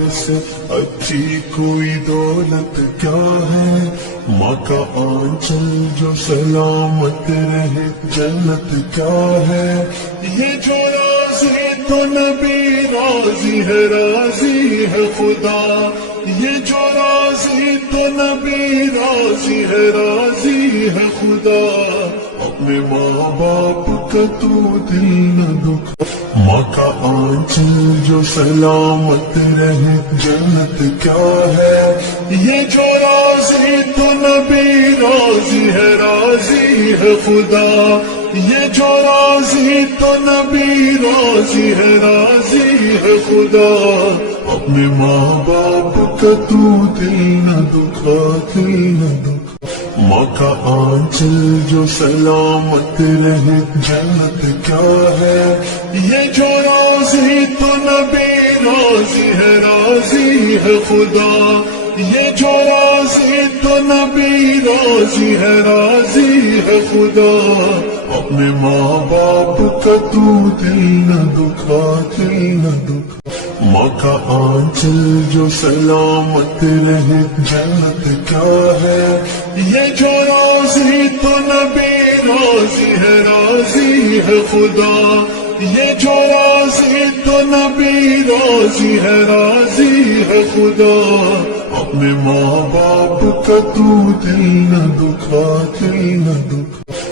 پیار سے اچھی کوئی دولت کیا ہے، ماں کا آنچل جو سلامت رہے جنت کیا ہے، یہ جو راضی تو نبی راضی ہے، راضی ہے خدا، یہ جو راضی تو نبی راضی ہے، راضی ہے خدا، اپنے ماں باپ کا تو دل نہ دکھا، ماں کا آنچل جو سلامت رہے جنت کیا ہے، یہ جو راضی تو نبی راضی ہے، راضی ہے خدا، یہ جو راضی تو نبی راضی ہے، راضی ہے خدا، اپنے ماں باپ کا تو دل نہ دکھا، دل نہ دکھا، ماں کا آنچل جو سلامت رہے جنت کیا ہے، یہ جو راضی تو نبی راضی ہے، راضی ہے خدا، یہ جو راضی تو نبی راضی ہے، راضی ہے خدا، اپنے ماں باپ کا تو دل نہ دکھا، دل نہ دکھا، ماں کا آنچل جو سلامت رہے جنت کیا ہے، یہ جو راضی تو نبی راضی ہے، راضی ہے خدا، یہ جو راضی تو نبی راضی ہے، راضی ہے خدا، اپنے ماں باپ کا تو دل نہ دکھا، دل نہ دکھا۔